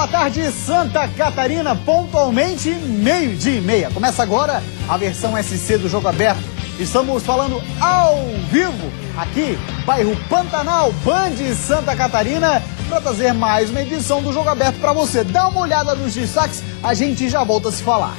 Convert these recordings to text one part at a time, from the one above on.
boa tarde, Santa Catarina, pontualmente 12:30. Começa agora a versão SC do Jogo Aberto. Estamos falando ao vivo aqui, bairro Pantanal, Band Santa Catarina, para trazer mais uma edição do Jogo Aberto para você. Dá uma olhada nos destaques, a gente já volta a se falar.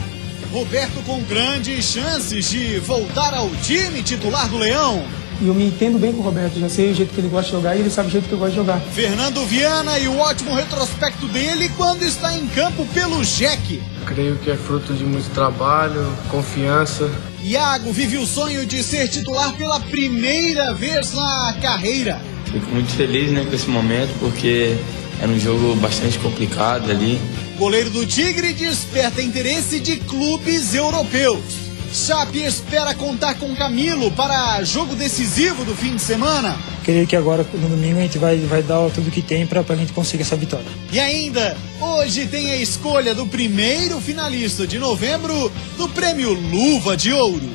Roberto com grandes chances de voltar ao time titular do Leão. E eu me entendo bem com o Roberto, já sei o jeito que ele gosta de jogar e ele sabe o jeito que eu gosto de jogar. Fernando Viana e o ótimo retrospecto dele quando está em campo pelo Jack. Creio que é fruto de muito trabalho, confiança. Iago vive o sonho de ser titular pela primeira vez na carreira. Fico muito feliz, com esse momento, porque era um jogo bastante complicado ali. Goleiro do Tigre desperta interesse de clubes europeus. Chape espera contar com Camilo para jogo decisivo do fim de semana. Creio que agora, no domingo, a gente vai dar tudo que tem para a gente conseguir essa vitória. E ainda, hoje tem a escolha do primeiro finalista de novembro do Prêmio Luva de Ouro.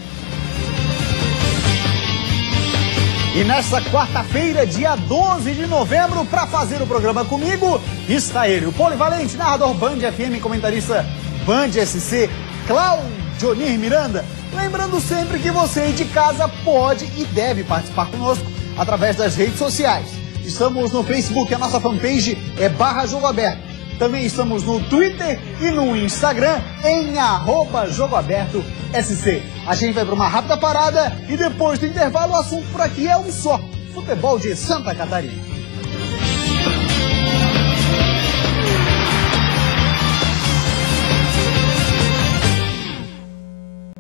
E nesta quarta-feira, dia 12 de novembro, para fazer o programa comigo, está ele, o polivalente, narrador Band FM, comentarista Band SC, Claudionir Miranda. Lembrando sempre que você aí de casa pode e deve participar conosco através das redes sociais. Estamos no Facebook, a nossa fanpage é /Jogo Aberto. Também estamos no Twitter e no Instagram em @JogoAbertoSC. A gente vai para uma rápida parada e depois do intervalo o assunto por aqui é um só: futebol de Santa Catarina.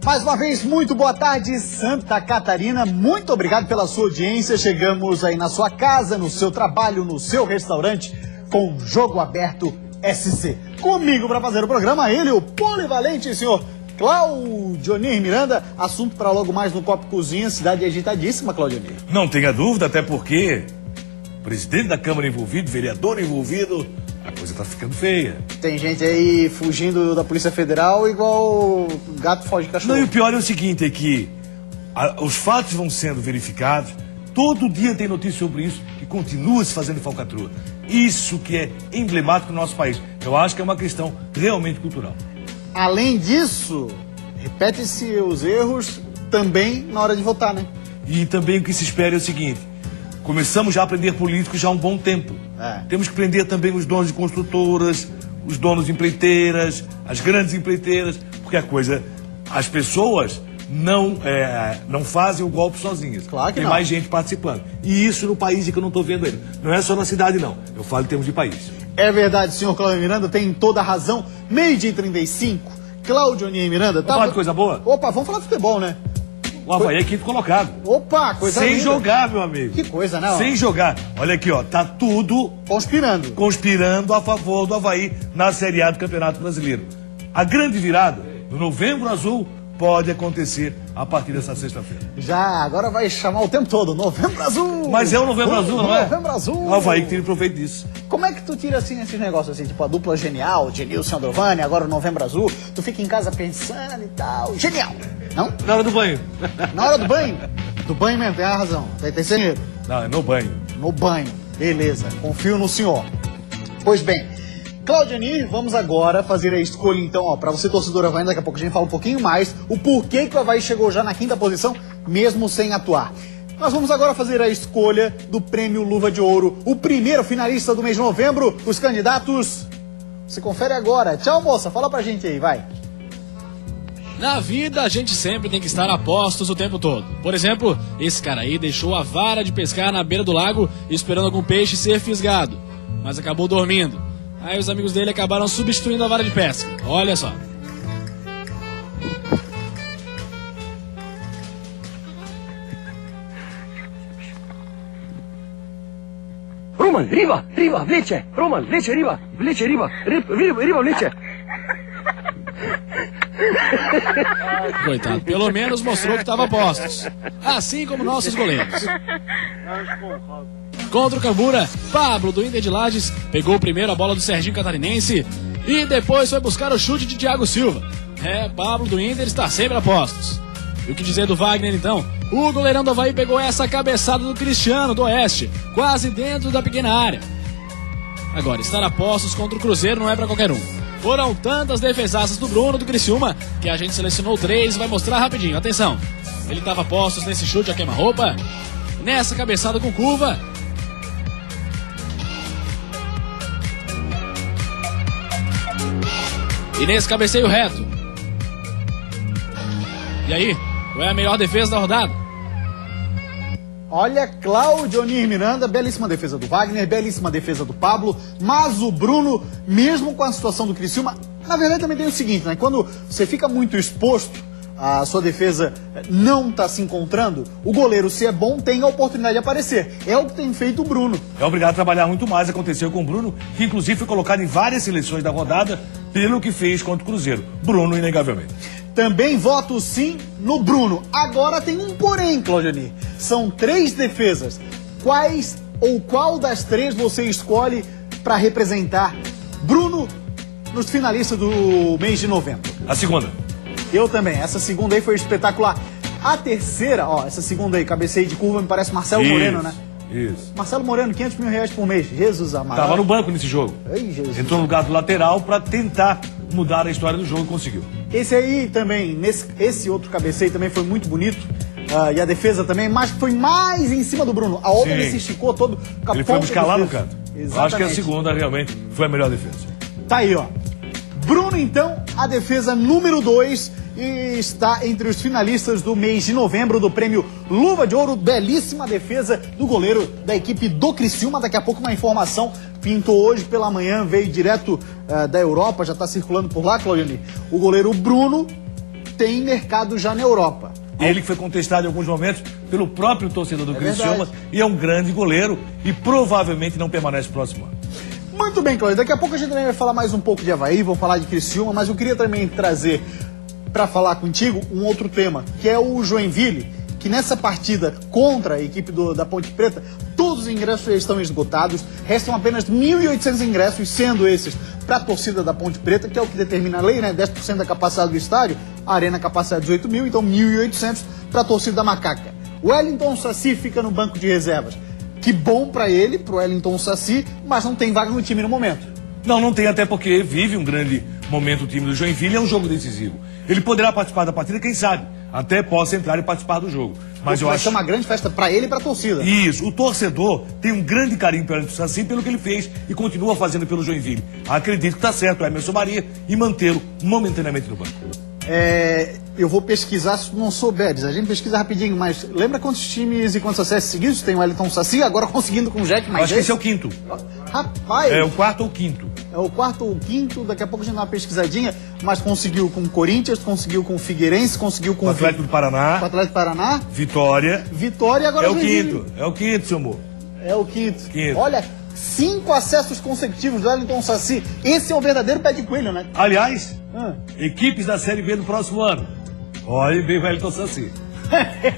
Mais uma vez, muito boa tarde, Santa Catarina. Muito obrigado pela sua audiência. Chegamos aí na sua casa, no seu trabalho, no seu restaurante, com Jogo Aberto SC. Comigo para fazer o programa, ele, o polivalente senhor Claudionir Miranda. Assunto para logo mais no Copo Cozinha, cidade agitadíssima, Claudionir. Não tenha dúvida, até porque o presidente da Câmara envolvido, vereador envolvido, a coisa tá ficando feia. Tem gente aí fugindo da Polícia Federal igual gato foge de cachorro. Não, e o pior é o seguinte, é que os fatos vão sendo verificados, todo dia tem notícia sobre isso e continua se fazendo falcatrua. Isso que é emblemático no nosso país. Eu acho que é uma questão realmente cultural. Além disso, repete-se os erros também na hora de votar, né? E também o que se espera é o seguinte: começamos já a prender políticos já há um bom tempo. Temos que prender também os donos de construtoras, os donos de empreiteiras, as grandes empreiteiras, porque as pessoas não fazem o golpe sozinhas. Claro que tem não. mais gente participando. E isso no país que eu não estou vendo ainda. Não é só na cidade, não. Eu falo em termos de país. É verdade, senhor Cláudio Miranda, tem toda a razão. 12:35. Claudionir Miranda, tá? Vamos falar de coisa boa? Opa, vamos falar de futebol, né? O Avaí é quinto colocado. Opa, coisa Sem linda. jogar, meu amigo. Que coisa, né? Sem jogar. Olha aqui, ó, tá tudo conspirando a favor do Avaí na Série A do Campeonato Brasileiro. A grande virada do Novembro Azul pode acontecer a partir dessa sexta-feira. Já, agora vai chamar o tempo todo, Novembro Azul. Mas é o Novembro Azul, não é? Novembro Azul. O Avaí que tira proveito disso. Como é que tu tira assim esses negócios assim, tipo a dupla genial, Genilson Androvani, agora o Novembro Azul, tu fica em casa pensando e tal, genial, não? Na hora do banho. Na hora do banho? Do banho mesmo, tem a razão, tem ser Não, é no banho. No banho, beleza, confio no senhor. Pois bem, Claudionir, vamos agora fazer a escolha então, ó, para você torcedor Avaí, daqui a pouco a gente fala um pouquinho mais o porquê que o Avaí chegou já na quinta posição, mesmo sem atuar. Nós vamos agora fazer a escolha do Prêmio Luva de Ouro, o primeiro finalista do mês de novembro, os candidatos. Você confere agora. Tchau, moça, fala pra gente aí, vai. Na vida, a gente sempre tem que estar a postos o tempo todo. Por exemplo, esse cara aí deixou a vara de pescar na beira do lago esperando algum peixe ser fisgado, mas acabou dormindo. Aí os amigos dele acabaram substituindo a vara de pesca. Olha só. Roman, riva, vleče, Roman, vleče, riva, riva, vleče. Coitado, pelo menos mostrou que estava a postos. Assim como nossos goleiros. Contra o Cambura, Pablo do Inter de Lages pegou primeiro a bola do Serginho Catarinense e depois foi buscar o chute de Thiago Silva. Pablo do Inter está sempre a postos. E o que dizer do Wagner então? O goleirão do Avaí pegou essa cabeçada do Cristiano do Oeste, quase dentro da pequena área. Agora, estar a postos contra o Cruzeiro não é pra qualquer um. Foram tantas defesaças do Bruno do Criciúma que a gente selecionou 3 e vai mostrar rapidinho. Atenção, ele estava a postos nesse chute a queima-roupa, nessa cabeçada com curva. E nesse cabeceio reto. E aí, qual é a melhor defesa da rodada? Olha, Claudionir Miranda, belíssima defesa do Wagner, belíssima defesa do Pablo, mas o Bruno, mesmo com a situação do Criciúma, na verdade também tem o seguinte, né? Quando você fica muito exposto, a sua defesa não está se encontrando, o goleiro, se é bom, tem a oportunidade de aparecer. É o que tem feito o Bruno. É obrigado a trabalhar muito mais, aconteceu com o Bruno, que inclusive foi colocado em várias seleções da rodada pelo que fez contra o Cruzeiro. Bruno, inegavelmente. Também voto sim no Bruno. Agora tem um porém, Claudionir. São 3 defesas. Quais ou qual das 3 você escolhe para representar Bruno nos finalistas do mês de novembro? A segunda. Eu também. Essa segunda aí foi espetacular. A terceira, ó, essa segunda aí, cabeceio de curva, me parece Marcelo Moreno, né? Isso. Marcelo Moreno, 500 mil reais por mês. Jesus amado. Tava no banco nesse jogo. Ai, Jesus. Entrou no lugar do lateral para tentar mudar a história do jogo e conseguiu. Esse aí também, esse outro cabeceio também foi muito bonito. E a defesa também, mas foi mais em cima do Bruno. A outra ele se esticou todo com a Ele foi buscar lá no canto. Exatamente. Eu acho que a segunda realmente foi a melhor defesa. Tá aí, ó. Bruno, então, a defesa número 2 e está entre os finalistas do mês de novembro do prêmio Luva de Ouro. Belíssima defesa do goleiro da equipe do Criciúma. Daqui a pouco uma informação pintou hoje pela manhã, veio direto da Europa, já está circulando por lá, Claudionir. O goleiro Bruno tem mercado já na Europa. Ele que foi contestado em alguns momentos pelo próprio torcedor do Criciúma e é um grande goleiro e provavelmente não permanece próximo ano. Muito bem, Cláudio. Daqui a pouco a gente também vai falar mais um pouco de Avaí, vamos falar de Criciúma, mas eu queria também trazer para falar contigo um outro tema, que é o Joinville, que nessa partida contra a equipe da Ponte Preta, todos os ingressos estão esgotados, restam apenas 1.800 ingressos, sendo esses para a torcida da Ponte Preta, que é o que determina a lei, né? 10% da capacidade do estádio, a arena capacidade 18 mil, então 1.800 para a torcida da Macaca. O Wellington Saci fica no banco de reservas. Que bom para ele, pro Wellington Saci, mas não tem vaga no time no momento. Não tem, até porque vive um grande momento o time do Joinville, é um jogo decisivo. Ele poderá participar da partida, quem sabe, até possa entrar e participar do jogo. Mas eu acho que vai ser uma grande festa para ele e para a torcida. Isso, o torcedor tem um grande carinho pelo Wellington Saci, pelo que ele fez e continua fazendo pelo Joinville. Acredito que está certo o Emerson Maria e mantê-lo momentaneamente no banco. Eu vou pesquisar, se não souberes, a gente pesquisa rapidinho, mas lembra quantos times e quantos acessos seguidos tem o Wellington Saci, agora conseguindo com o Jack mais acho que esse é o 5º. Rapaz! É o 4º ou 5º. É o 4º ou 5º, daqui a pouco a gente dá uma pesquisadinha, mas conseguiu com o Corinthians, conseguiu com o Figueirense, conseguiu com o Atlético do Paraná. O Atlético do Paraná. Vitória. Vitória, agora é o 5º. É o 5º, seu amor. É o 5º. Olha, 5 acessos consecutivos do Wellington Saci. Esse é o verdadeiro pé de coelho, né? Aliás, equipes da Série B do próximo ano. Olha bem o Wellington Saci.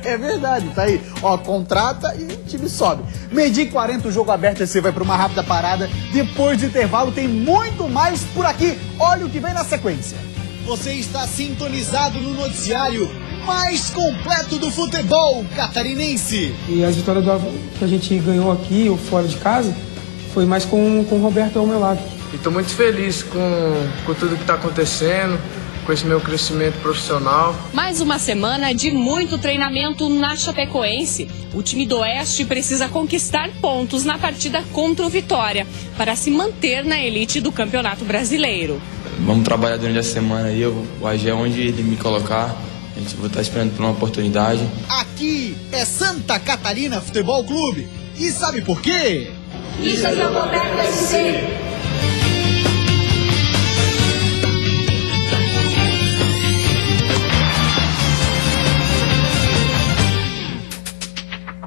É verdade, tá aí. Ó, contrata e o time sobe. Meio-dia 40, o Jogo Aberto, você vai para uma rápida parada. Depois do intervalo tem muito mais por aqui. Olha o que vem na sequência. Você está sintonizado no noticiário mais completo do futebol catarinense. E as vitórias que a gente ganhou aqui ou fora de casa foi mais com o Roberto ao meu lado. E estou muito feliz com tudo que está acontecendo, com esse meu crescimento profissional. Mais uma semana de muito treinamento na Chapecoense. O time do Oeste precisa conquistar pontos na partida contra o Vitória para se manter na elite do Campeonato Brasileiro. Vamos trabalhar durante a semana aí, o AG é onde ele me colocar. A gente vai estar esperando por uma oportunidade. Aqui é Santa Catarina Futebol Clube. E sabe por quê? Isso é Jogo Aberto SC.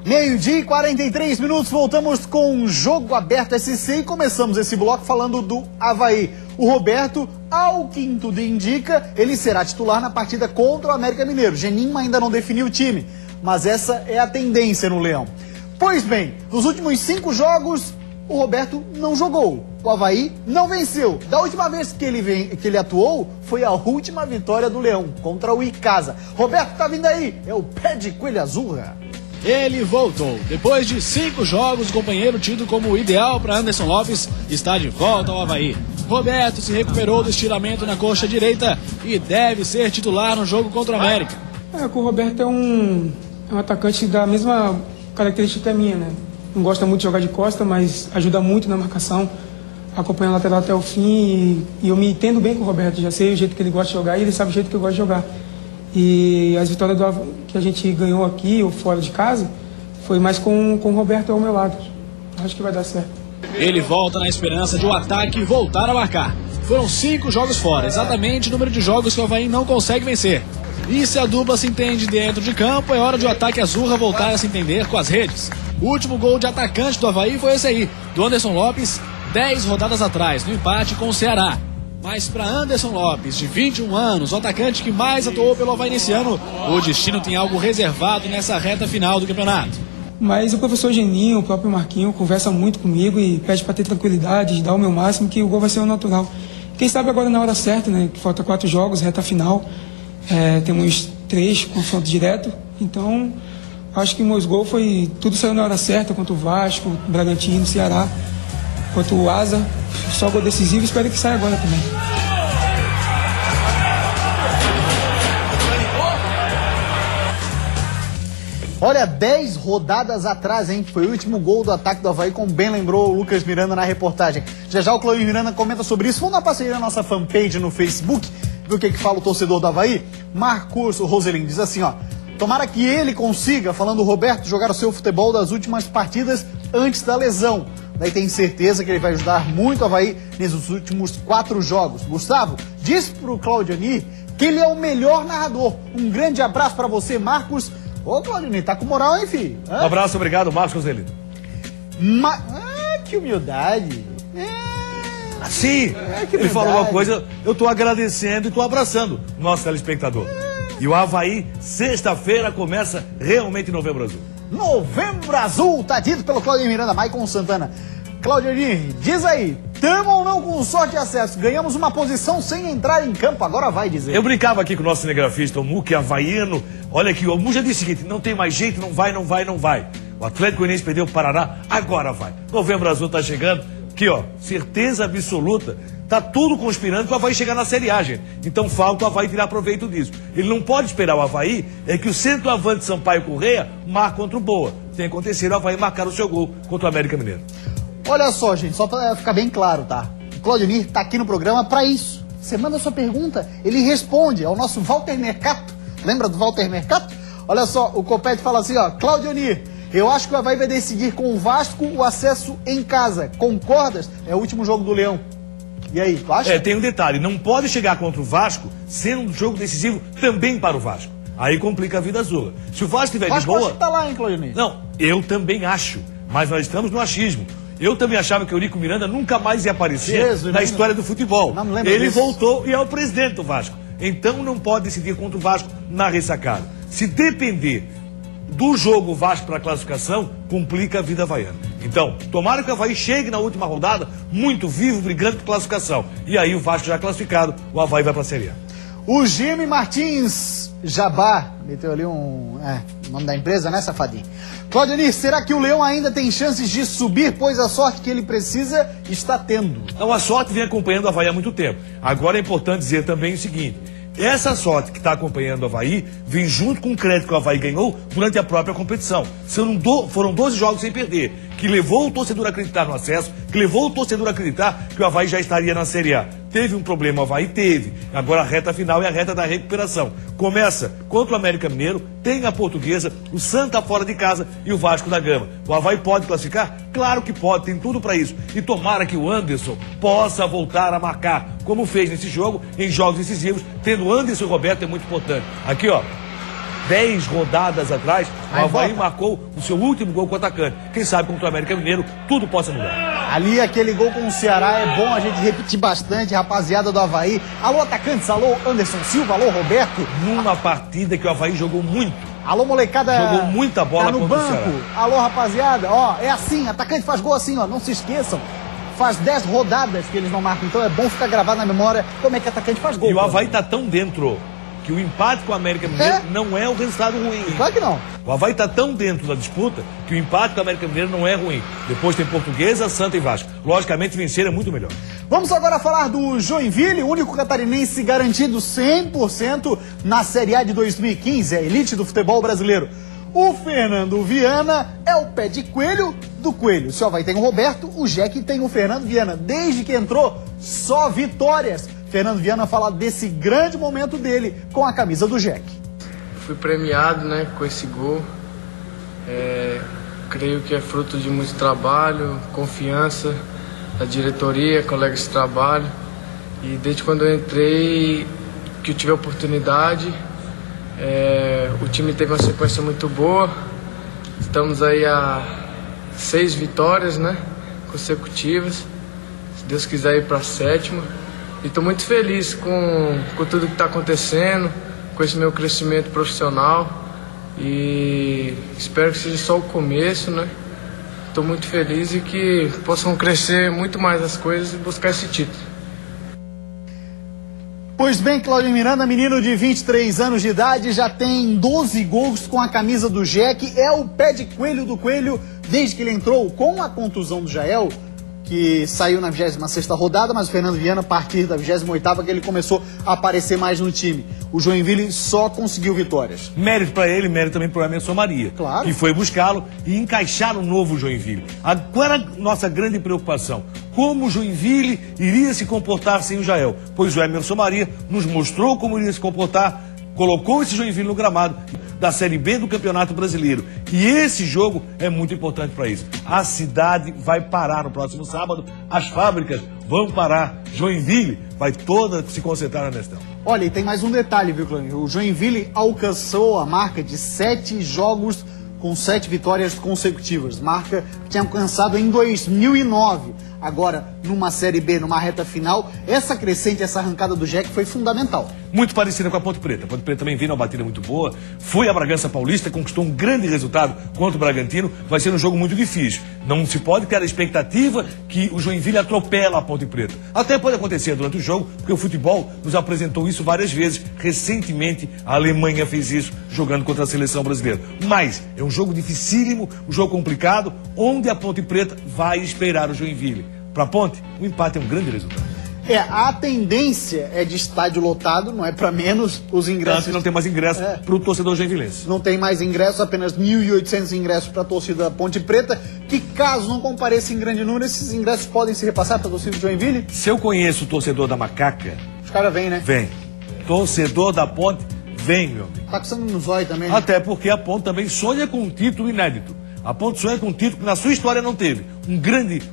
Meio-dia e 43 minutos, voltamos com o Jogo Aberto SC e começamos esse bloco falando do Avaí. O Roberto, ao que tudo indica, ele será titular na partida contra o América Mineiro. Geninho ainda não definiu o time, mas essa é a tendência no Leão. Pois bem, nos últimos 5 jogos, o Roberto não jogou. O Avaí não venceu. Da última vez que ele atuou, foi a última vitória do Leão contra o Icasa. Roberto, tá vindo aí? É o pé de coelho azul, Ele voltou. Depois de 5 jogos, o companheiro tido como ideal para Anderson Lopes está de volta ao Avaí. Roberto se recuperou do estiramento na coxa direita e deve ser titular no jogo contra o América. O Roberto é um atacante da mesma característica minha, né? Não gosta muito de jogar de costa, mas ajuda muito na marcação, acompanha o lateral até o fim e eu me entendo bem com o Roberto, já sei o jeito que ele gosta de jogar e ele sabe o jeito que eu gosto de jogar. E as vitórias que a gente ganhou aqui ou fora de casa foi mais com o Roberto ao meu lado. Acho que vai dar certo. Ele volta na esperança de o ataque voltar a marcar. Foram 5 jogos fora, exatamente o número de jogos que o Avaí não consegue vencer. E se a dupla se entende dentro de campo, é hora de o ataque azurra voltar a se entender com as redes. O último gol de atacante do Avaí foi esse aí, do Anderson Lopes, 10 rodadas atrás, no empate com o Ceará. Mas para Anderson Lopes, de 21 anos, o atacante que mais atuou pelo Avaí nesse ano, o destino tem algo reservado nessa reta final do campeonato. Mas o professor Geninho, o próprio Marquinho, conversa muito comigo e pede para ter tranquilidade, de dar o meu máximo, que o gol vai ser o natural. Quem sabe agora na hora certa, né? Que falta 4 jogos, reta final, temos 3 confrontos direto, então acho que meus gols tudo saiu na hora certa, contra o Vasco, Bragantino, Ceará, contra o Asa, só gol decisivo, espero que saia agora também. Olha, 10 rodadas atrás, hein? Foi o último gol do ataque do Avaí, como bem lembrou o Lucas Miranda na reportagem. Já o Cláudio Miranda comenta sobre isso. Vamos dar parceria na nossa fanpage no Facebook, ver o que fala o torcedor do Avaí. Marcos Roselin diz assim, ó: tomara que ele consiga, falando o Roberto, jogar o seu futebol das últimas partidas antes da lesão. Daí tem certeza que ele vai ajudar muito o Avaí nesses últimos 4 jogos. Gustavo, diz pro Claudionir que ele é o melhor narrador. Um grande abraço para você, Marcos. Ô, Claudionir, tá com moral, hein, filho? Um abraço, obrigado, Marcos Roselino. Que humildade. Sim, ele falou uma coisa, eu tô agradecendo e tô abraçando o nosso telespectador. E o Avaí, sexta-feira, começa realmente em Novembro Azul. Novembro Azul, tá dito pelo Claudio Miranda, Maicon Santana. Claudionir, diz aí, tamo ou não com sorte de acesso? Ganhamos uma posição sem entrar em campo, agora vai dizer. Eu brincava aqui com o nosso cinegrafista, o Mu, que é havaiano. Olha aqui, o Mu já disse o seguinte, não tem mais jeito, não vai. O Atlético Goianiense perdeu o Paraná, agora vai. Novembro Azul tá chegando, aqui ó, certeza absoluta. Tá tudo conspirando que o Avaí chegar na Série A, gente. Então falta o Avaí tirar proveito disso. Ele não pode esperar o Avaí, é que o centroavante Sampaio Correia marca contra o Boa. Tem que acontecer o Avaí marcar o seu gol contra o América Mineiro. Olha só, gente, só pra ficar bem claro, tá? O Claudionir tá aqui no programa pra isso. Você manda a sua pergunta, ele responde. É o nosso Walter Mercato. Lembra do Walter Mercato? Olha só, o Copete fala assim, ó: Claudionir, eu acho que o Avaí vai decidir com o Vasco o acesso em casa. Concordas? É o último jogo do Leão. E aí, tu acha? Tem um detalhe, não pode chegar contra o Vasco sendo um jogo decisivo também para o Vasco. Aí complica a vida azul. Se o Vasco estiver de boa... Vasco tá lá, hein, Claudionir? Não, eu também acho, mas nós estamos no achismo. Eu também achava que o Eurico Miranda nunca mais ia aparecer na história do futebol. Ele voltou e é o presidente do Vasco. Então não pode decidir contra o Vasco na ressacada. Se depender do jogo Vasco para a classificação, complica a vida havaiana. Então, tomara que o Avaí chegue na última rodada muito vivo, brigando por classificação. E aí o Vasco já classificado, o Avaí vai para a Série A. O Jimmy Martins Jabá, meteu ali o nome da empresa, né, safadinho? Claudionir, será que o Leão ainda tem chances de subir, pois a sorte que ele precisa está tendo? Então, a sorte vem acompanhando o Avaí há muito tempo. Agora é importante dizer também o seguinte: essa sorte que está acompanhando o Avaí vem junto com o crédito que o Avaí ganhou durante a própria competição. Foram 12 jogos sem perder, que levou o torcedor a acreditar no acesso, que levou o torcedor a acreditar que o Avaí já estaria na Série A. Teve um problema, o Avaí teve. Agora a reta final é a reta da recuperação. Começa contra o América Mineiro, tem a Portuguesa, o Santa fora de casa e o Vasco da Gama. O Avaí pode classificar? Claro que pode, tem tudo para isso. E tomara que o Anderson possa voltar a marcar, como fez nesse jogo, em jogos decisivos, tendo o Anderson e o Roberto é muito importante. Aqui, ó, 10 rodadas atrás, o Avaí marcou o seu último gol com o atacante. Quem sabe contra o América Mineiro, tudo possa mudar. Ali, aquele gol com o Ceará, é bom a gente repetir bastante, rapaziada do Avaí. Alô, atacantes, alô, Anderson Silva, alô, Roberto. Numa partida que o Avaí jogou muito. Alô, molecada. Jogou muita bola tá no contra banco. o Ceará. Alô, rapaziada, ó, é assim, atacante faz gol assim, ó, não se esqueçam. Faz 10 rodadas que eles não marcam, então é bom ficar gravado na memória como é que atacante faz gol. E o Avaí tá tão dentro que o empate com o América Mineiro não é um resultado ruim. Claro que não. O Avaí está tão dentro da disputa que o empate com o América Mineiro não é ruim. Depois tem Portuguesa, Santa e Vasco. Logicamente, vencer é muito melhor. Vamos agora falar do Joinville, o único catarinense garantido 100% na Série A de 2015, a elite do futebol brasileiro. O Fernando Viana é o pé de coelho do coelho. Se o Avaí tem o Roberto, o Jack tem o Fernando Viana. Desde que entrou, só vitórias. Fernando Viana fala desse grande momento dele com a camisa do Jack. Fui premiado, né, com esse gol. Creio que é fruto de muito trabalho, confiança da diretoria, colegas de trabalho. E desde quando eu entrei, que eu tive a oportunidade, o time teve uma sequência muito boa. Estamos aí a 6 vitórias, né, consecutivas. Se Deus quiser ir para a 7ª. E estou muito feliz com tudo que está acontecendo, com esse meu crescimento profissional. E espero que seja só o começo, né? Estou muito feliz e que possam crescer muito mais as coisas e buscar esse título. Pois bem, Cláudio Miranda, menino de 23 anos de idade, já tem 12 gols com a camisa do Jack. É o pé de coelho do coelho desde que ele entrou com a contusão do Jael, que saiu na 26ª rodada, mas o Fernando Viana, a partir da 28ª, que ele começou a aparecer mais no time. O Joinville só conseguiu vitórias. Mérito para ele, mérito também para o Emerson Maria, claro, que foi buscá-lo e encaixar um novo Joinville. Agora, nossa grande preocupação, como o Joinville iria se comportar sem o Jael? Pois o Emerson Maria nos mostrou como iria se comportar, colocou esse Joinville no gramado da Série B do Campeonato Brasileiro. E esse jogo é muito importante para isso. A cidade vai parar no próximo sábado, as fábricas vão parar, Joinville vai toda se concentrar na Nestão. Olha, e tem mais um detalhe, viu, Cláudio? O Joinville alcançou a marca de 7 jogos com 7 vitórias consecutivas, marca que tinha alcançado em 2009. Agora, numa Série B, numa reta final, essa crescente, essa arrancada do Jack foi fundamental. Muito parecida com a Ponte Preta. A Ponte Preta também veio numa batida muito boa, foi a Bragança Paulista, conquistou um grande resultado contra o Bragantino. Vai ser um jogo muito difícil. Não se pode ter a expectativa que o Joinville atropela a Ponte Preta. Até pode acontecer durante o jogo, porque o futebol nos apresentou isso várias vezes. Recentemente, a Alemanha fez isso, jogando contra a seleção brasileira. Mas é um jogo dificílimo, um jogo complicado, onde a Ponte Preta vai esperar o Joinville. Para a Ponte, o empate é um grande resultado. A tendência é de estádio lotado, não é para menos os ingressos. Tanto que não tem mais ingressos para o torcedor joinvilense. Não tem mais ingressos, apenas 1.800 ingressos para a torcida da Ponte Preta, que caso não compareça em grande número, esses ingressos podem se repassar para a torcida do Joinville? Se eu conheço o torcedor da Macaca... Os caras vêm, né? Vem. Torcedor da Ponte, vem, meu amigo. Tá com sangue no zóio também, né? Até porque a Ponte também sonha com um título inédito. A Ponte sonha com um título que na sua história não teve.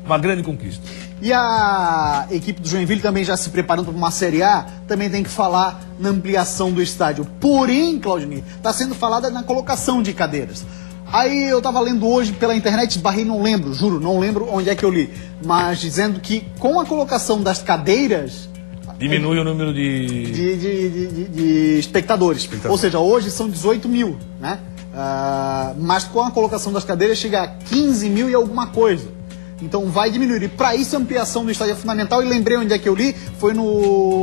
Uma grande conquista. E a equipe do Joinville também já se preparando para uma Série A, também tem que falar na ampliação do estádio. Porém, Claudinei, está sendo falada na colocação de cadeiras. Aí eu estava lendo hoje pela internet, esbarrei, não lembro, juro, não lembro onde é que eu li, mas dizendo que com a colocação das cadeiras... Diminui o número de espectadores. Ou seja, hoje são 18 mil, né? Mas com a colocação das cadeiras chega a 15 mil e alguma coisa. Então vai diminuir. E para isso a ampliação do estádio é fundamental. E lembrei onde é que eu li, foi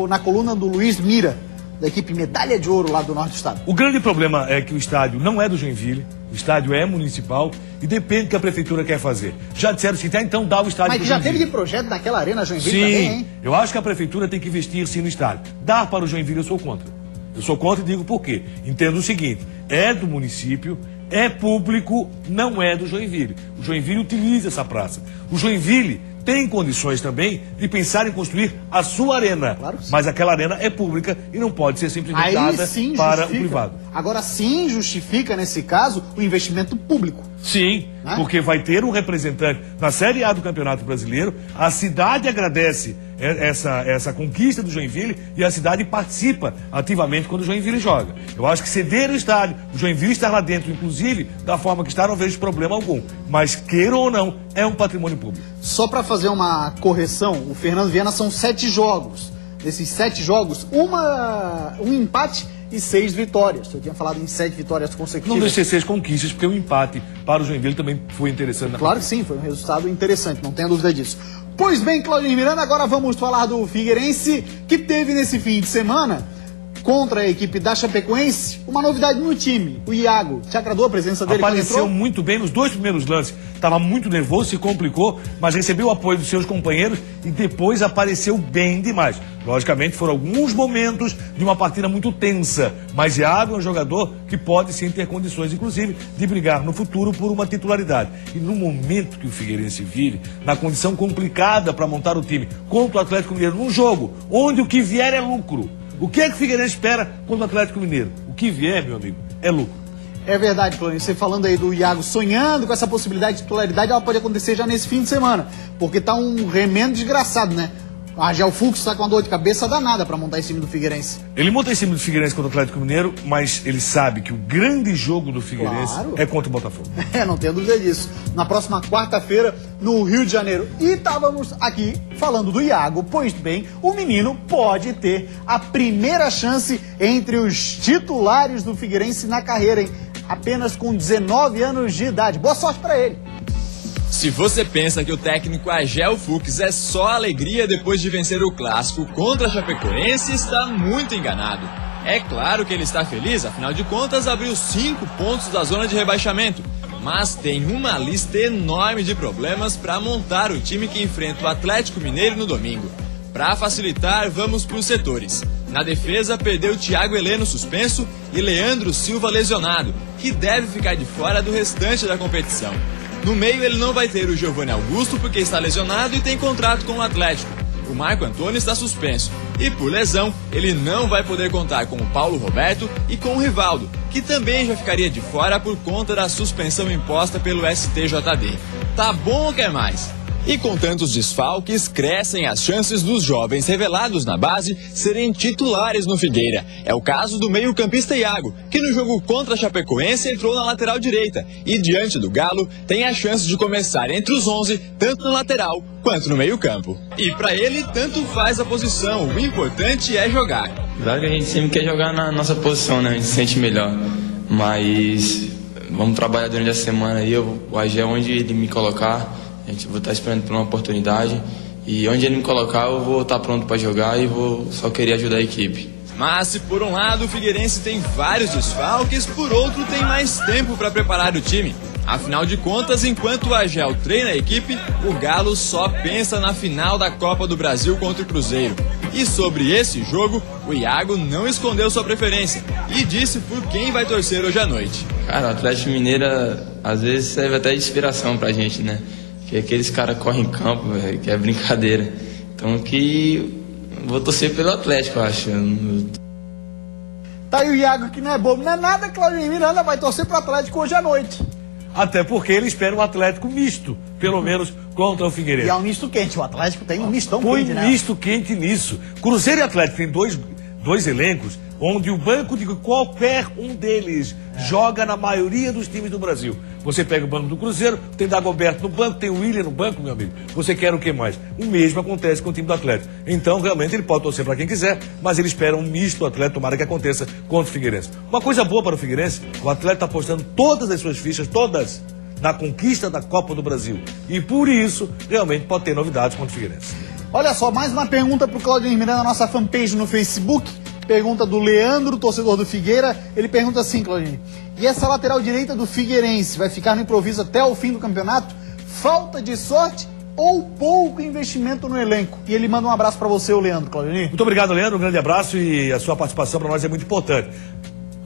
na coluna do Luiz Mira, da equipe Medalha de Ouro lá do norte do estado. O grande problema é que o estádio não é do Joinville, o estádio é municipal e depende do que a prefeitura quer fazer. Já disseram assim, então dá o estádio Mas pro já Joinville. teve de projeto naquela arena Joinville sim, também, hein? Eu acho que a prefeitura tem que investir sim no estádio. Dar para o Joinville eu sou contra. Eu sou contra e digo por quê. Entendo o seguinte, é do município, é público, não é do Joinville. O Joinville utiliza essa praça. O Joinville tem condições também de pensar em construir a sua arena. Claro que sim. Mas aquela arena é pública e não pode ser simplesmente dada para o privado. Agora sim justifica, nesse caso, o investimento público. Sim, porque vai ter um representante na Série A do Campeonato Brasileiro, a cidade agradece essa conquista do Joinville e a cidade participa ativamente quando o Joinville joga. Eu acho que ceder o estádio, o Joinville estar lá dentro, inclusive, da forma que está, não vejo problema algum. Mas, queira ou não, é um patrimônio público. Só para fazer uma correção, o Fernando Viana são 7 jogos. Desses 7 jogos, um empate e 6 vitórias. Eu tinha falado em 7 vitórias consecutivas. Não deixe de ser 6 conquistas, porque o empate para o Joinville também foi interessante. Claro que sim, foi um resultado interessante, não tenha dúvida disso. Pois bem, Claudinei Miranda, agora vamos falar do Figueirense, que teve nesse fim de semana contra a equipe da Chapecoense, uma novidade no time. O Iago, te agradou a presença dele? Apareceu muito bem nos 2 primeiros lances. Estava muito nervoso, se complicou, mas recebeu o apoio dos seus companheiros e depois apareceu bem demais. Logicamente, foram alguns momentos de uma partida muito tensa, mas Iago é um jogador que pode sim ter condições, inclusive, de brigar no futuro por uma titularidade. E no momento que o Figueirense vive, na condição complicada para montar o time contra o Atlético Mineiro, num jogo onde o que vier é lucro. O que é que o Figueirense espera contra o Atlético Mineiro? O que vier, meu amigo, é lucro. É verdade, Clônio. Você falando aí do Iago sonhando com essa possibilidade de titularidade, ela pode acontecer já nesse fim de semana. Porque tá um remendo desgraçado, né? A Argel Fux está com uma dor de cabeça danada para montar esse time do Figueirense. Ele monta esse time do Figueirense contra o Atlético Mineiro, mas ele sabe que o grande jogo do Figueirense é contra o Botafogo. Não tenho dúvida disso. Na próxima quarta-feira, no Rio de Janeiro. E estávamos aqui falando do Iago, pois bem, o menino pode ter a primeira chance entre os titulares do Figueirense na carreira, hein? Apenas com 19 anos de idade. Boa sorte para ele. Se você pensa que o técnico Argel Fux é só alegria depois de vencer o clássico contra a Chapecoense, está muito enganado. É claro que ele está feliz, afinal de contas abriu 5 pontos da zona de rebaixamento. Mas tem uma lista enorme de problemas para montar o time que enfrenta o Atlético Mineiro no domingo. Para facilitar, vamos para os setores. Na defesa, perdeu Thiago Heleno suspenso e Leandro Silva lesionado, que deve ficar de fora do restante da competição. No meio, ele não vai ter o Giovanni Augusto porque está lesionado e tem contrato com o Atlético. O Marco Antônio está suspenso. E por lesão, ele não vai poder contar com o Paulo Roberto e com o Rivaldo, que também já ficaria de fora por conta da suspensão imposta pelo STJD. Tá bom ou quer mais? E com tantos desfalques, crescem as chances dos jovens revelados na base serem titulares no Figueira. É o caso do meio-campista Iago, que no jogo contra a Chapecoense entrou na lateral direita e diante do Galo tem a chance de começar entre os 11, tanto na lateral quanto no meio-campo. E para ele, tanto faz a posição, o importante é jogar. Claro que a gente sempre quer jogar na nossa posição, né? A gente se sente melhor, mas vamos trabalhar durante a semana aí, o Argel onde ele me colocar. A gente vou estar esperando por uma oportunidade e onde ele me colocar eu vou estar pronto para jogar e vou só querer ajudar a equipe. Mas se por um lado o Figueirense tem vários desfalques, por outro tem mais tempo para preparar o time. Afinal de contas, enquanto o Argel treina a equipe, o Galo só pensa na final da Copa do Brasil contra o Cruzeiro. E sobre esse jogo, o Iago não escondeu sua preferência e disse por quem vai torcer hoje à noite. Cara, o Atlético Mineiro às vezes serve até de inspiração pra gente, né? Que aqueles caras correm em campo, véio, que é brincadeira. Então que vou torcer pelo Atlético, eu acho. Tá aí o Iago que não é bobo, não é nada, Claudinho Miranda vai torcer pro Atlético hoje à noite. Até porque ele espera um Atlético misto, pelo menos contra o Figueirense. E é um misto quente, o Atlético tem um mistão quente, né? Põe misto quente nisso. Cruzeiro e Atlético tem dois elencos onde o banco de qualquer um deles joga na maioria dos times do Brasil. Você pega o banco do Cruzeiro, tem Dagoberto no banco, tem o William no banco, meu amigo. Você quer o que mais? O mesmo acontece com o time do Atlético. Então, realmente, ele pode torcer para quem quiser, mas ele espera um misto do Atlético, tomara que aconteça contra o Figueirense. Uma coisa boa para o Figueirense, o Atlético está apostando todas as suas fichas, todas, na conquista da Copa do Brasil. E por isso, realmente, pode ter novidades contra o Figueirense. Olha só, mais uma pergunta para o Claudio Miranda na nossa fanpage no Facebook. Pergunta do Leandro, torcedor do Figueira. Ele pergunta assim, Claudinho: e essa lateral direita do Figueirense vai ficar no improviso até o fim do campeonato? Falta de sorte ou pouco investimento no elenco? E ele manda um abraço para você, o Leandro, Claudinho. Muito obrigado, Leandro. Um grande abraço e a sua participação para nós é muito importante.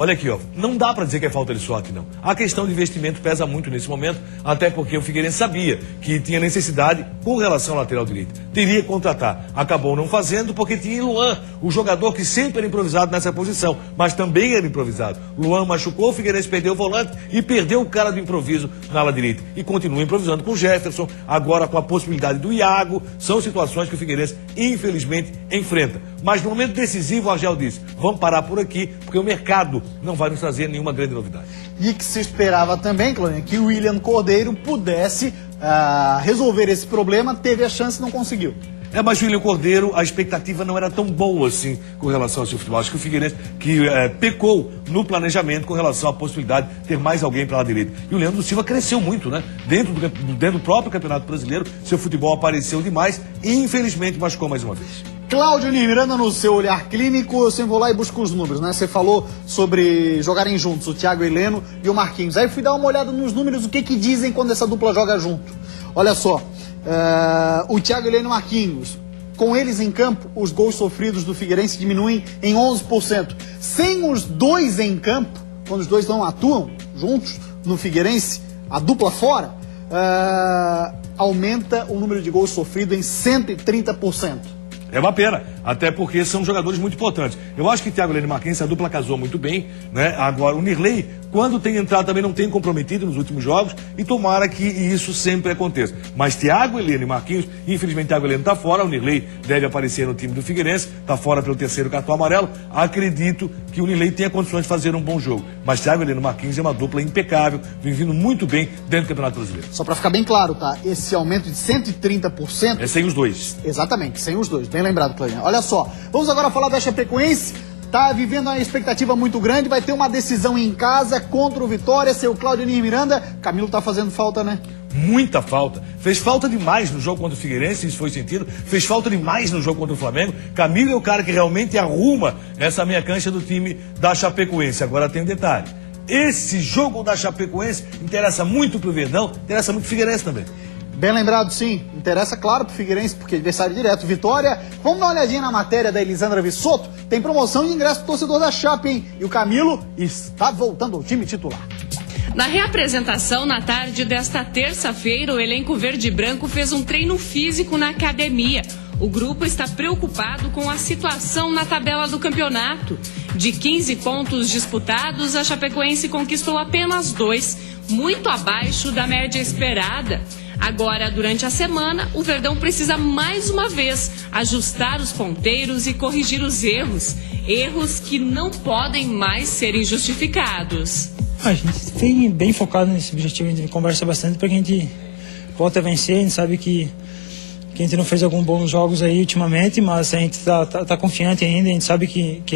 Olha aqui, ó, não dá para dizer que é falta de sorte, não. A questão de investimento pesa muito nesse momento, até porque o Figueirense sabia que tinha necessidade com relação ao lateral direito. Teria que contratar. Acabou não fazendo porque tinha Luan, o jogador que sempre era improvisado nessa posição, mas também era improvisado. Luan machucou, o Figueirense perdeu o volante e perdeu o cara do improviso na ala direita. E continua improvisando com o Jefferson, agora com a possibilidade do Iago. São situações que o Figueirense, infelizmente, enfrenta. Mas no momento decisivo, o Argel disse: vamos parar por aqui, porque o mercado não vai nos trazer nenhuma grande novidade. E que se esperava também, Cláudio, que o William Cordeiro pudesse resolver esse problema, teve a chance e não conseguiu. Mas o William Cordeiro, a expectativa não era tão boa assim com relação ao seu futebol. Acho que o Figueirense pecou no planejamento com relação à possibilidade de ter mais alguém para lá direita. E o Leandro Silva cresceu muito, né? Dentro do próprio Campeonato Brasileiro, seu futebol apareceu demais e infelizmente machucou mais uma vez. Cláudio Miranda, no seu olhar clínico, eu sempre vou lá e busco os números, né? Você falou sobre jogarem juntos, o Thiago Heleno e o Marquinhos. Aí eu fui dar uma olhada nos números, o que dizem quando essa dupla joga junto. Olha só, o Thiago Heleno e o Marquinhos, com eles em campo, os gols sofridos do Figueirense diminuem em 11%. Sem os dois em campo, quando os dois não atuam juntos no Figueirense, a dupla fora, aumenta o número de gols sofridos em 130%. É uma pena, até porque são jogadores muito importantes. Eu acho que Thiago Heleno e Marquinhos, a dupla casou muito bem, né? Agora, o Nirley, quando tem entrado, também não tem comprometido nos últimos jogos, e tomara que isso sempre aconteça. Mas Thiago Heleno e Marquinhos, infelizmente Thiago Heleno está fora, o Nirley deve aparecer no time do Figueirense, está fora pelo terceiro cartão amarelo. Acredito que o Nirley tenha condições de fazer um bom jogo. Mas Thiago Heleno e Marquinhos é uma dupla impecável, vem vindo muito bem dentro do Campeonato Brasileiro. Só para ficar bem claro, tá? Esse aumento de 130%... é sem os dois. Exatamente, sem os dois. Bem lembrado, Claudinha. Olha só, vamos agora falar da Chapecoense. Tá vivendo uma expectativa muito grande, vai ter uma decisão em casa contra o Vitória, seu Cláudio Miranda. Camilo tá fazendo falta, né? Muita falta. Fez falta demais no jogo contra o Figueirense, isso foi sentido. Fez falta demais no jogo contra o Flamengo. Camilo é o cara que realmente arruma essa meia cancha do time da Chapecoense. Agora tem um detalhe. Esse jogo da Chapecoense interessa muito pro Verdão, interessa muito pro Figueirense também. Bem lembrado, sim. Interessa, claro, pro Figueirense, porque adversário direto, Vitória. Vamos dar uma olhadinha na matéria da Elisandra Vissotto. Tem promoção de ingresso pro torcedor da Chape, hein? E o Camilo está voltando ao time titular. Na reapresentação, na tarde desta terça-feira, o elenco verde e branco fez um treino físico na academia. O grupo está preocupado com a situação na tabela do campeonato. De 15 pontos disputados, a Chapecoense conquistou apenas 2, muito abaixo da média esperada. Agora, durante a semana, o Verdão precisa mais uma vez ajustar os ponteiros e corrigir os erros. Erros que não podem mais serem justificados. A gente tem bem focado nesse objetivo, a gente conversa bastante para que a gente volte a vencer. A gente sabe que a gente não fez alguns bons jogos aí ultimamente, mas a gente tá confiante ainda, a gente sabe que a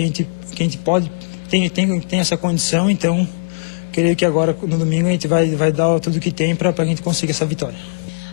gente pode, tem essa condição, então creio que agora no domingo a gente vai dar tudo que tem para a gente conseguir essa vitória.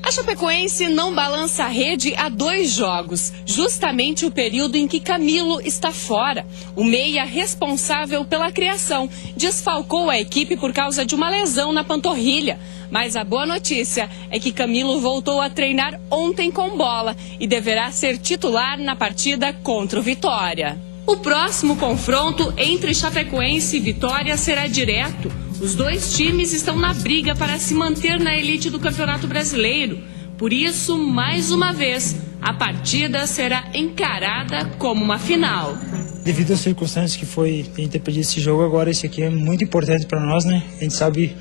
A Chapecoense não balança a rede há 2 jogos, justamente o período em que Camilo está fora. O meia responsável pela criação desfalcou a equipe por causa de uma lesão na panturrilha. Mas a boa notícia é que Camilo voltou a treinar ontem com bola e deverá ser titular na partida contra o Vitória. O próximo confronto entre Chapecoense e Vitória será direto. Os dois times estão na briga para se manter na elite do Campeonato Brasileiro. Por isso, mais uma vez, a partida será encarada como uma final. Devido às circunstâncias que foi a gente ter perdido esse jogo, agora esse aqui é muito importante para nós, né? A gente sabe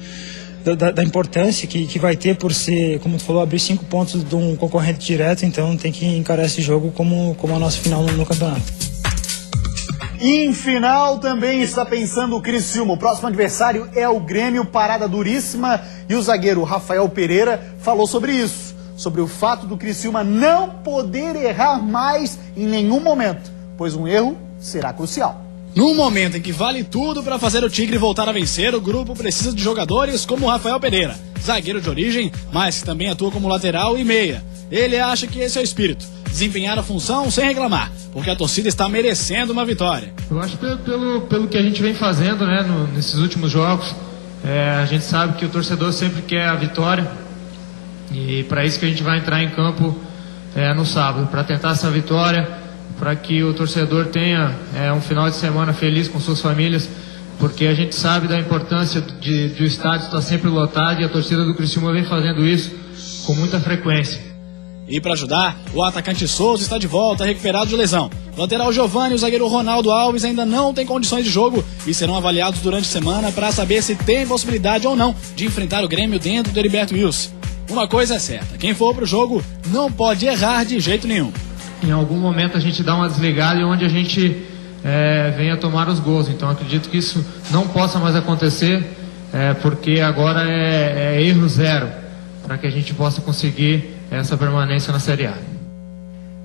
da importância que vai ter por ser, como tu falou, abrir 5 pontos de um concorrente direto, então tem que encarar esse jogo como a nossa final no campeonato. Em final também está pensando o Criciúma. O próximo adversário é o Grêmio, parada duríssima. E o zagueiro Rafael Pereira falou sobre isso. Sobre o fato do Criciúma não poder errar mais em nenhum momento. Pois um erro será crucial. No momento em que vale tudo para fazer o Tigre voltar a vencer, o grupo precisa de jogadores como o Rafael Pereira. Zagueiro de origem, mas que também atua como lateral e meia. Ele acha que esse é o espírito. Desempenhar a função sem reclamar, porque a torcida está merecendo uma vitória. Eu acho que pelo que a gente vem fazendo, né, nesses últimos jogos, a gente sabe que o torcedor sempre quer a vitória e para isso que a gente vai entrar em campo no sábado, para tentar essa vitória, para que o torcedor tenha um final de semana feliz com suas famílias, porque a gente sabe da importância de o estádio estar sempre lotado e a torcida do Criciúma vem fazendo isso com muita frequência. E para ajudar, o atacante Souza está de volta, recuperado de lesão. O lateral Giovani e o zagueiro Ronaldo Alves ainda não têm condições de jogo e serão avaliados durante a semana para saber se tem possibilidade ou não de enfrentar o Grêmio dentro do Heriberto Wilson. Uma coisa é certa, quem for para o jogo não pode errar de jeito nenhum. Em algum momento a gente dá uma desligada e onde a gente venha tomar os gols. Então acredito que isso não possa mais acontecer, porque agora é erro zero, para que a gente possa conseguir essa permanência na Série A.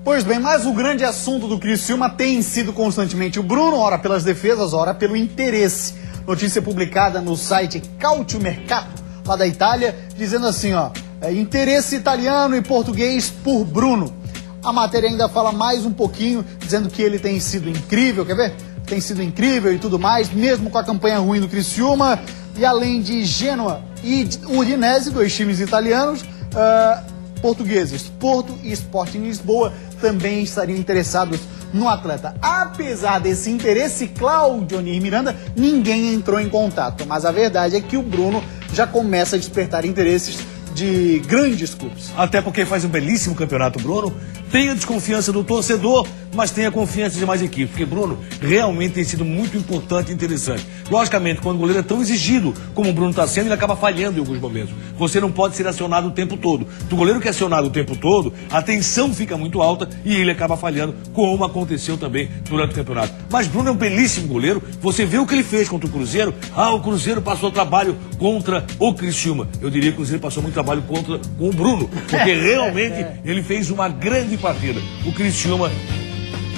Pois bem, mas o grande assunto do Criciúma tem sido constantemente o Bruno, ora pelas defesas, ora pelo interesse. Notícia publicada no site Calciomercato, lá da Itália, dizendo assim, interesse italiano e português por Bruno. A matéria ainda fala mais um pouquinho, dizendo que ele tem sido incrível, quer ver? Tem sido incrível e tudo mais, mesmo com a campanha ruim do Criciúma. E além de Gênova e Udinese, 2 times italianos, portugueses, Porto e Sporting Lisboa, também estariam interessados no atleta. Apesar desse interesse, Cláudio Miranda, ninguém entrou em contato. Mas a verdade é que o Bruno já começa a despertar interesses de grandes clubes. Até porque faz um belíssimo campeonato, Bruno. Tem a desconfiança do torcedor, mas tem a confiança de mais equipes. Porque Bruno realmente tem sido muito importante e interessante. Logicamente, quando o goleiro é tão exigido como o Bruno está sendo, ele acaba falhando em alguns momentos. Você não pode ser acionado o tempo todo. Do goleiro que é acionado o tempo todo, a tensão fica muito alta e ele acaba falhando, como aconteceu também durante o campeonato. Mas Bruno é um belíssimo goleiro. Você vê o que ele fez contra o Cruzeiro. O Cruzeiro passou trabalho contra o Criciúma. Eu diria que o Cruzeiro passou muito trabalho com o Bruno, porque realmente ele fez uma grande partida. O Criciúma,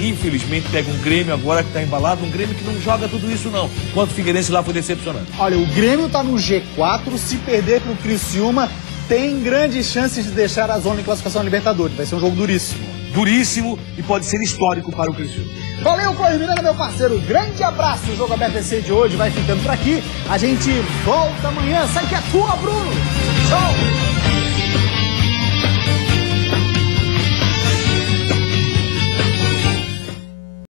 infelizmente, pega um Grêmio agora que está embalado, um Grêmio que não joga tudo isso não, enquanto o Figueirense lá foi decepcionante. Olha, o Grêmio está no G4, se perder para o Criciúma, tem grandes chances de deixar a zona de classificação Libertadores. Vai ser um jogo duríssimo. Duríssimo e pode ser histórico para o Criciúma. Valeu, Cláudio Miranda, meu parceiro. Grande abraço. O Jogo Aberto EC de hoje vai ficando por aqui. A gente volta amanhã. Sai que é tua, Bruno. Tchau.